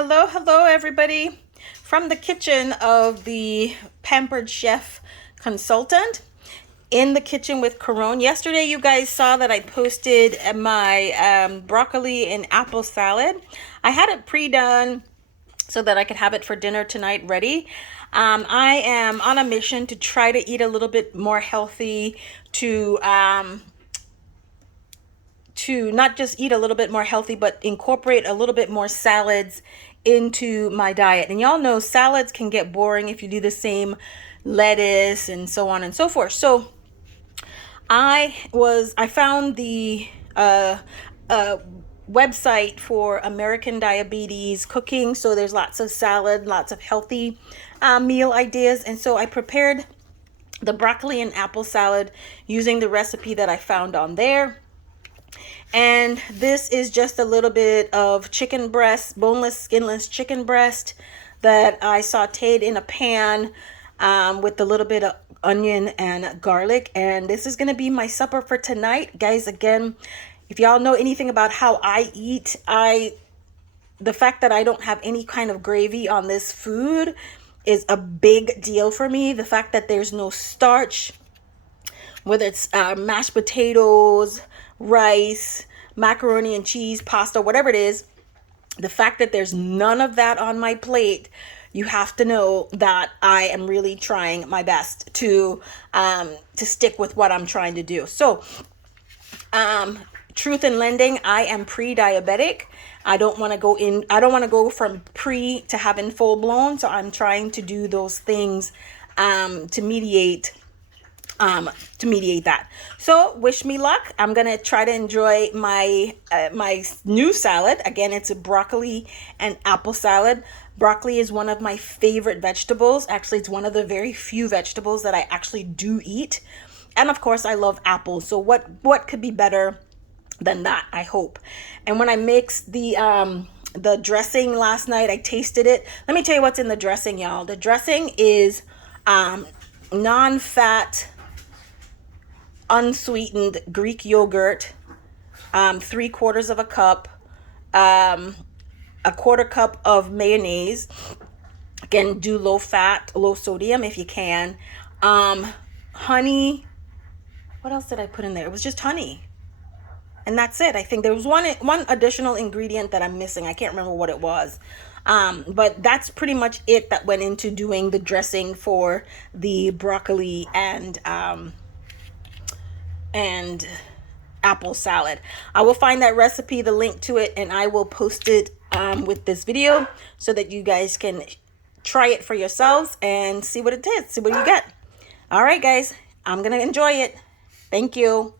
Hello, everybody. From the kitchen of the Pampered Chef Consultant, in the kitchen with Corone. Yesterday, you guys saw that I posted my broccoli and apple salad. I had it pre-done so that I could have it for dinner tonight ready. I am on a mission to try to eat a little bit more healthy, to not just eat a little bit more healthy, but incorporate a little bit more salads into my diet. And y'all know salads can get boring if you do the same lettuce and so on and so forth. So I found the website for American diabetes cooking. So there's lots of salad, lots of healthy meal ideas. And so I prepared the broccoli and apple salad using the recipe that I found on there. And this is just a little bit of chicken breast, boneless, skinless chicken breast that I sauteed in a pan with a little bit of onion and garlic. And this is going to be my supper for tonight. Guys, again, if y'all know anything about how I eat, the fact that I don't have any kind of gravy on this food is a big deal for me. The fact that there's no starch, whether it's mashed potatoes, rice, macaroni and cheese, pasta, whatever it is, the fact that there's none of that on my plate, you have to know that I am really trying my best to stick with what I'm trying to do. So, truth in lending, I am pre-diabetic. I don't want to go from pre to having full blown. So I'm trying to do those things to mediate that. So wish me luck. I'm gonna try to enjoy my my new salad. Again, it's a broccoli and apple salad. Broccoli is one of my favorite vegetables. Actually, it's one of the very few vegetables that I actually do eat. And of course, I love apples. So what could be better than that, I hope. And when I mixed the dressing last night, I tasted it. Let me tell you what's in the dressing, y'all. The dressing is non-fat, unsweetened Greek yogurt, 3/4 of a cup, a 1/4 cup of mayonnaise. Again, do low fat, low sodium if you can. Honey. What else did I put in there? It was just honey. And that's it. I think there was one additional ingredient that I'm missing. I can't remember what it was. But that's pretty much it that went into doing the dressing for the broccoli and apple salad. I will find that recipe, the link to it, and I will post it with this video so that you guys can try it for yourselves and see what it is, see what you get. All right, guys, I'm going to enjoy it. Thank you.